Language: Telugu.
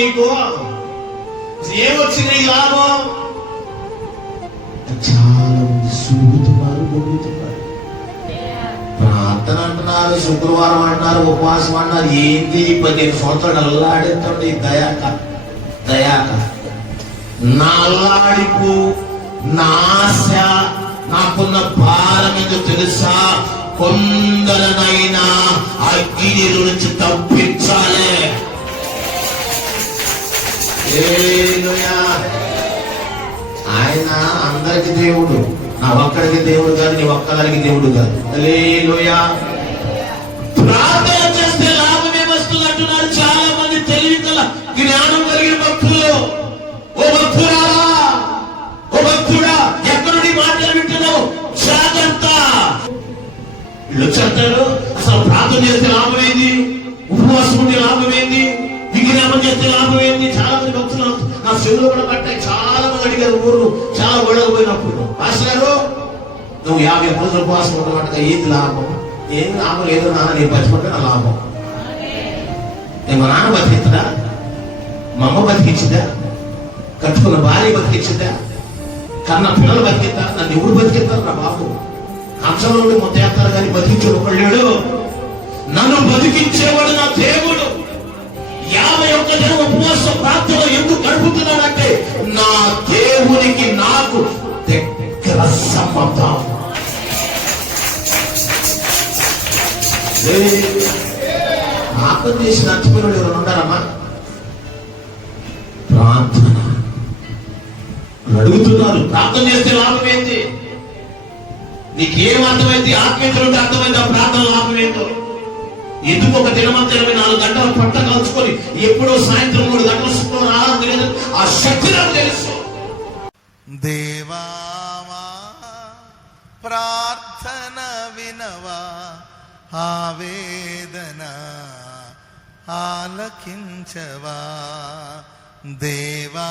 నీకు? ఏమొచ్చింది లాభం? చాలా మంది సులుగుతున్నారు, పొందుతున్నారు. ప్రార్థన అంటున్నారు, శుక్రవారం అంటున్నారు, ఉపవాసం అంటున్నారు. ఏంటి 15 సంవత్సరాలు అల్లాడేస్తుంది దయాక నా అల్లాడిపు, నా ఆశ, నాకున్న భారం ఏదో తెలుసా? కొందరనైనా అగ్ని నుంచి తప్పించాలి. ఆయన అందరికి దేవుడు, నా ఒక్కడికి దేవుడు కాదు, నీ ఒక్కదానికి దేవుడు కాదు. హల్లెలూయా. ప్రార్థన చేస్తే లాభమే వస్తుంది అంటున్నారు చాలా మంది తెలివి గల జ్ఞానం కలిగిన భక్తులు. ఓ భక్తురాలా, ఓ భక్తుడా, ఎక్కడి నుండి మాటలు వింటున్నావు? జాగ్రత్త. వీళ్ళు చెప్తారు, అసలు ప్రార్థన చేస్తే లాభం ఏంది? ఉపవాసం ఉంటే లాభం ఏంది? విజ్ఞాపం చేస్తే లాభం ఏంది? చాలా మంది భక్తులు నా చెవులు కూడా పట్టాయి. చాలా మంది అడిగారు, ఊరు చాలా గొడవ పోయినప్పుడు, పాస్టర్ గారు నువ్వు 50 రోజులు ఉపవాసం ఉండమంట, ఏది లాభం? ఏం లాభం లేదు నాన్న, నేను బతికుంటే నా లాభం. నేను మా నాన్న బతికించదా? మా అమ్మ బతికించిందా? కట్టుకున్న భార్య బతికించిందా? కన్న పిల్లలు బతికిద్దా? నన్ను ఎవరు బతికిస్తారు? నా బాబు కంచంలో ఉండి మొత్తేస్తారు కానీ బతికించాడు ఒకళ్ళేడు. నన్ను బతికించేవాడు నా దేవుడు. 51 దినం ఉపవాస ప్రార్థన ఎందుకు గడుపుతున్నానంటే నా దేవునికి నాకు దగ్గర సంబంధం. ప్రార్థన చేసి నచ్చిపోయిన ఎవరు ఉన్నారమ్మా? ప్రార్థన అడుగుతున్నారు, ప్రార్థన చేస్తే లాభం ఏంటి? నీకేం అర్థమైంది? ఆత్మీయతలు అర్థమైంది ఆ ప్రార్థన లాభం ఏంటో. ఎందుకు ఒక దినమంతా 24 గంటలు పట్ట కలుసుకొని ఎప్పుడో సాయంత్రం 3 గంటల సుఖం రాలేదు. ఆ శక్తి నాకు తెలుసు. దేవామా ప్రార్థన వినవా, ఆవేదన ఆలకించవా దేవా.